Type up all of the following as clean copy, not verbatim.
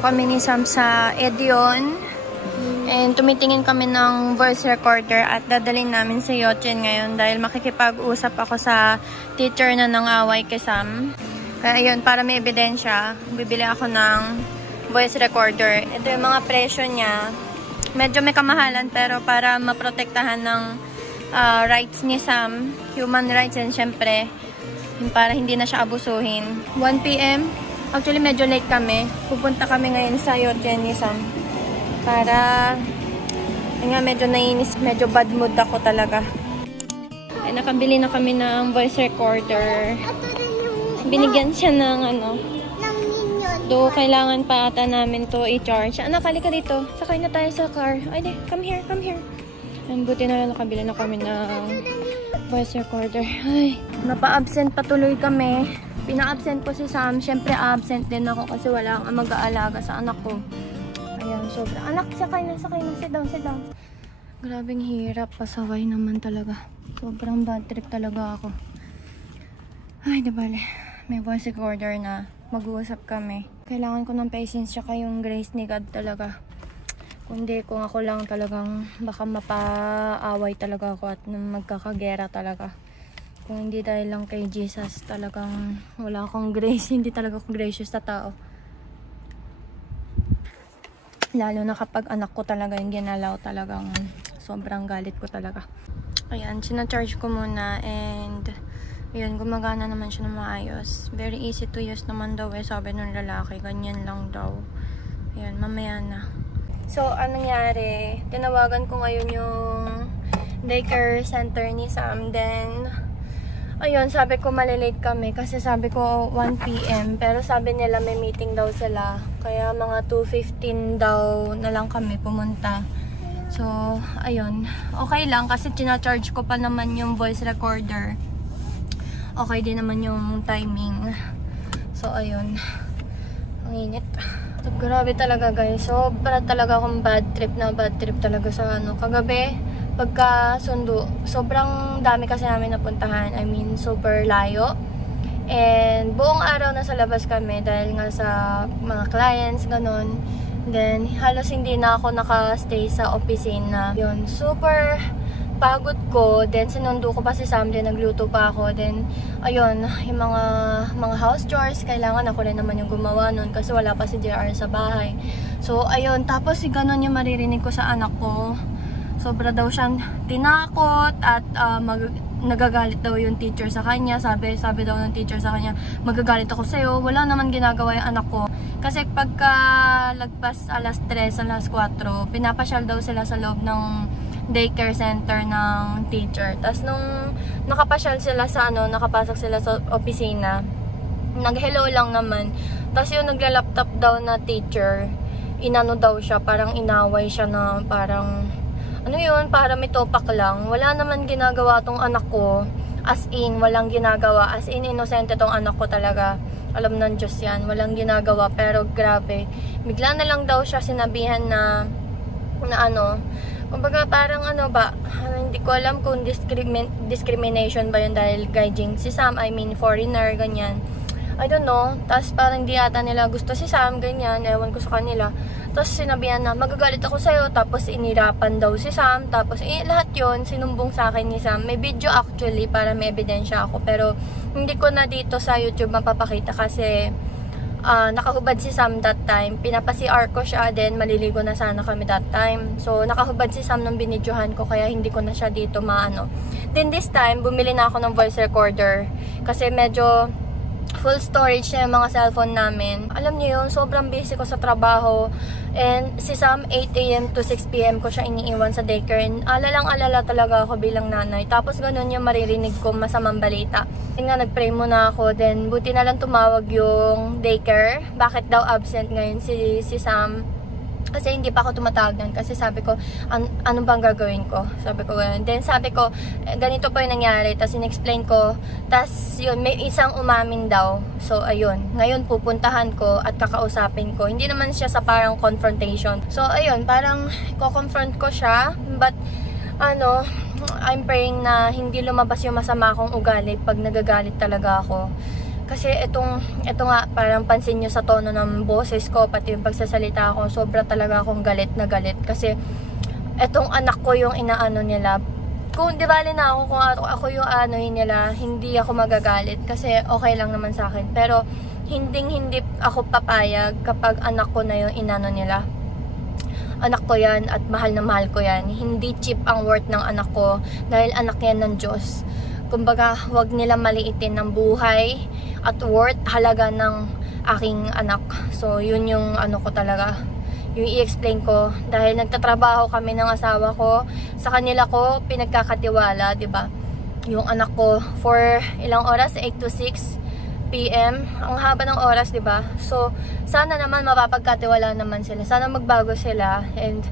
Nandito kami ni Sam sa Edion. And tumitingin kami ng voice recorder at dadalhin namin sa Yochen ngayon dahil makikipag-usap ako sa teacher na nang-away kay Sam. Kaya yun, para may ebidensya, bibili ako ng voice recorder. Ito yung mga presyo niya. Medyo may kamahalan pero para maprotektahan ng rights ni Sam, human rights, and syempre para hindi na siya abusuhin. 1 PM. Actually, medyo late kami. Pupunta kami ngayon sa Yochen ni Sam. Para, nga medyo nainis, medyo bad mood ako talaga. Ay, nakabili na kami ng voice recorder. Binigyan siya ng do kailangan pa ata namin to i-charge. Anak, halika dito. Sakay na tayo sa car. Ay, di, come here, come here. And buti na lang nakabili na kami ng voice recorder. Ay, napa-absent patuloy kami. Pina-absent ko si Sam. Siyempre, absent din ako kasi wala akong mag-aalaga sa anak ko. Ayan, sobra. Anak, sakay na. Sit down, sit down. Grabing hirap. Pasaway naman talaga. Sobrang bad trip talaga ako. Ay, di bale. May voice recorder na. Mag-uusap kami. Kailangan ko ng patience tsaka yung grace ni God talaga. Kundi kung ako lang talagang baka mapaaway talaga ako at magkakagera talaga. Kung hindi dahil lang kay Jesus talagang wala akong grace. Hindi talaga ako gracious na tao. Lalo na kapag anak ko talaga yung ginalaw, talagang sobrang galit ko talaga. Ayan, sinacharge ko muna and yun, gumagana naman siya na maayos. Very easy to use naman daw sabi nung lalaki. Ganyan lang daw. Ayan, mamaya na. So, anong nangyari? Tinawagan ko ngayon yung daycare center ni Sam. Then, ayun, sabi ko malilate kami kasi sabi ko 1 PM. Pero sabi nila may meeting daw sila. Kaya mga 2:15 daw na lang kami pumunta. So, ayun. Okay lang kasi charge ko pa naman yung voice recorder. Okay din naman yung timing. So, ayun. Ang init. So, grabe talaga guys. Sobra talaga akong bad trip talaga sa kagabi. Pagkasundo, sobrang dami kasi namin napuntahan. I mean, super layo. And buong araw nasa labas kami dahil nga sa mga clients, ganun. Then, halos hindi na ako nakastay sa opisina. Yun, super pagod ko. Then, sinundo ko pa si Sam. Then, nagluto pa ako. Then, ayun, yung mga house chores, kailangan ako rin naman yung gumawa nun kasi wala pa si JR sa bahay. So, ayun. Tapos, ganun yung maririnig ko sa anak ko. Sobra daw siyang tinakot at nagagalit daw yung teacher sa kanya. Sabi daw ng teacher sa kanya, magagalit ako sa'yo. Wala naman ginagawa yung anak ko. Kasi pagka lagpas alas 3, alas 4, pinapasyal daw sila sa loob ng daycare center ng teacher. Tapos nung nakapasyal sila sa nakapasok sila sa opisina, nag-hello lang naman. Tapos yung nagla-laptop daw na teacher, inano daw siya, parang inaway siya na parang para may topak lang. Wala naman ginagawa tong anak ko. As in, walang ginagawa. As in, inosente tong anak ko talaga. Alam ng Diyos yan. Walang ginagawa. Pero grabe. Bigla na lang daw siya sinabihan na kumbaga parang hindi ko alam kung discrimination ba yun dahil gaijing si Sam. I mean, foreigner, ganyan. I don't know. Tapos parang di ata nila gusto si Sam, ganyan. Ewan ko sa kanila. Tapos sinabihan na, magagalit ako sa'yo. Tapos inirapan daw si Sam. Tapos lahat yon sinumbong sa akin ni Sam. May video actually para may ebidensya ako. Pero hindi ko na dito sa YouTube mapapakita kasi nakahubad si Sam that time. Pinapa-CR ko siya, then maliligo na sana kami that time. So nakahubad si Sam nung binidyohan ko kaya hindi ko na siya dito Then this time, bumili na ako ng voice recorder. Kasi medyo full storage na yung mga cellphone namin. Alam niyo yun, sobrang busy ko sa trabaho. And si Sam, 8 AM to 6 PM ko siya iniiwan sa daycare. And alalang-alala talaga ako bilang nanay. Tapos ganun yung maririnig ko masamang balita. Kasi nga, nag-pray muna ako. Then, buti na lang tumawag yung daycare. Bakit daw absent ngayon si Sam? Kasi hindi pa ako tumatawag nun. Kasi sabi ko, ano bang gagawin ko? Sabi ko ganun. Then sabi ko, ganito pa yung nangyari. Tapos in-explain ko. Tapos yun, may isang umamin daw. So ayun, ngayon pupuntahan ko at kakausapin ko. Hindi naman siya sa parang confrontation. So ayun, parang ko-confront ko siya. But I'm praying na hindi lumabas yung masama akong ugali pag nagagalit talaga ako. Kasi ito nga, parang pansin nyo sa tono ng boses ko, pati yung pagsasalita ko, sobra talaga akong galit na galit. Kasi etong anak ko yung inaano nila. Kung di bali na ako, kung ako yung anohin nila, hindi ako magagalit. Kasi okay lang naman sa akin. Pero hindi ako papayag kapag anak ko na yung inano nila. Anak ko yan at mahal na mahal ko yan. Hindi cheap ang worth ng anak ko dahil anak yan ng Diyos. Kumbaga, huwag nila maliitin ng buhay at worth halaga ng aking anak. So, yun yung ano ko talaga. Yung i-explain ko. Dahil nagtatrabaho kami ng asawa ko. Sa kanila ko, pinagkakatiwala, diba? Yung anak ko, for ilang oras? 8 to 6 PM. Ang haba ng oras, diba? So, sana naman mapapagkatiwala naman sila. Sana magbago sila. And,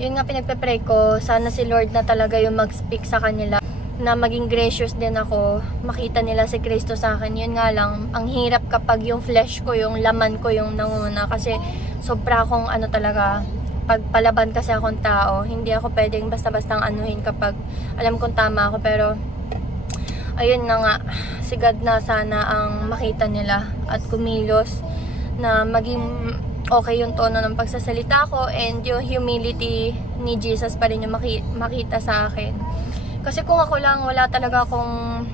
yun nga pinagpe-pray ko. Sana si Lord na talaga yung mag-speak sa kanila. Na maging gracious din ako. Makita nila si Kristo sa akin. Yun nga lang, ang hirap kapag yung flesh ko, yung laman ko yung nanguna. Kasi, sobra akong ano talaga, pagpalaban kasi akong tao. Hindi ako pwedeng basta-bastang anuhin kapag alam kong tama ako. Pero, ayun na nga, si God na sana ang makita nila at kumilos na maging okay yung tono ng pagsasalita ko and yung humility ni Jesus pa rin yung makita sa akin. Kasi kung ako lang, wala talaga akong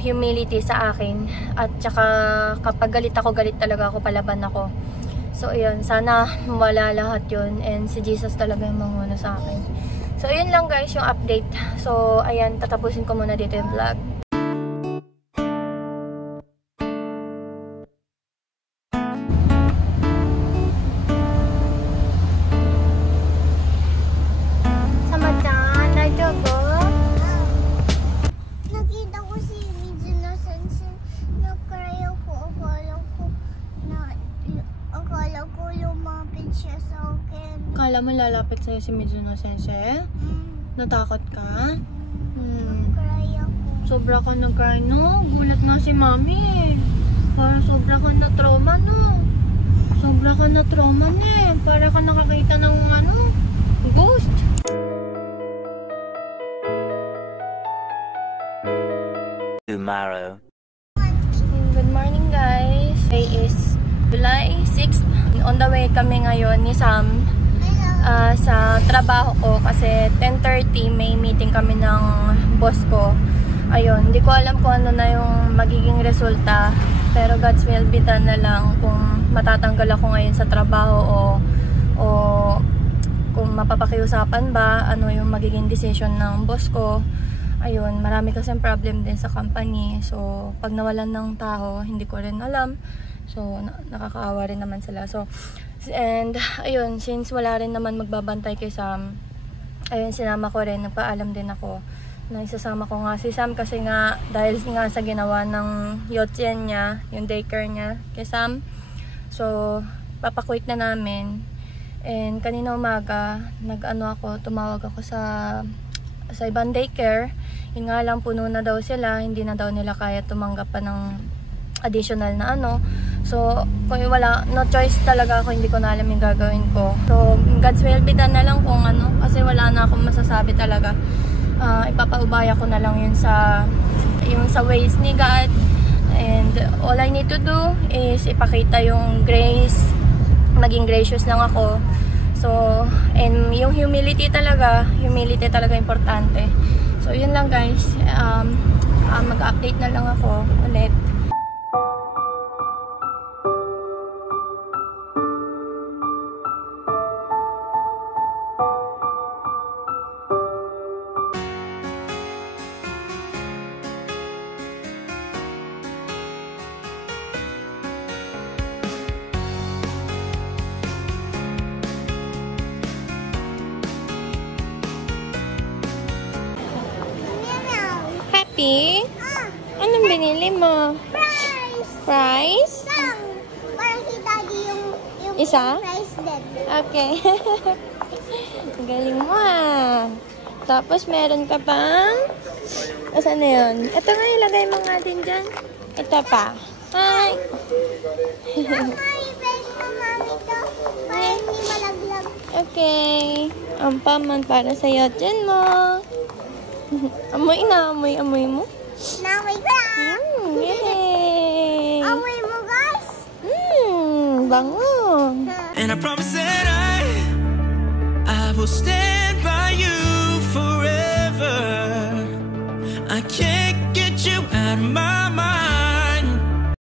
humility sa akin. At saka kapag galit talaga ako, palaban ako. So ayun, sana wala lahat yun and si Jesus talaga yung manguna sa akin. So ayun lang guys yung update. So ayan, tatapusin ko muna dito yung vlog. Akala mo lalapit sa'yo si Mizuno Sensei? Natakot ka? Nag-cry ako. Sobra ka nag-cry, no? Gulat nga si Mami. Parang sobra ka na trauma, no? Sobra ka na trauma, ne. Para ka nakakita ng ghost. Tomorrow. Good morning, guys. Today is July 6th. On the way kami ngayon ni Sam sa trabaho ko kasi 10:30 may meeting kami ng boss ko. Ayun, hindi ko alam kung ano na yung magiging resulta, pero God's will be done na lang kung matatanggal ako ngayon sa trabaho o kung mapapakiusapan ba, ano yung magiging decision ng boss ko. Ayun, marami kasing problem din sa company. So, pag nawalan ng tao, hindi ko rin alam. So, nakakaawa rin naman sila. So, and, ayun, since wala rin naman magbabantay kay Sam, ayun, sinama ko rin, nagpaalam din ako na isasama ko nga si Sam kasi nga, dahil nga sa ginawa ng Yotien niya, yung daycare niya kay Sam. So, papakwit na namin. And, kanina umaga, tumawag ako sa ibang daycare. Yung nga lang, puno na daw sila, hindi na daw nila kaya tumanggap pa ng additional na So, kung wala, no choice talaga ako, hindi ko na alam yung gagawin ko. So, God's will be done na lang kung kasi wala na akong masasabi talaga. Ipapaubaya ko na lang yun sa ways ni God. And all I need to do is ipakita yung grace, maging gracious lang ako. So, and yung humility talaga importante. So, yun lang guys. Mag-update na lang ako ulit. Happy? Anong binili mo? Fries? Parang kita yung Isa? fries din. Okay. Galing mo Tapos meron ka pang... Asan na yun? Ito nga, ilagay mo nga din dyan. Ito pa. Hi! Ibig mo mami to. Para hindi malaglag. Okay. Ang paman para sa'yo dyan mo. Amoy mo? Namoy ko lang. Yay! Amoy mo, guys. Bango. And I promise that I will stand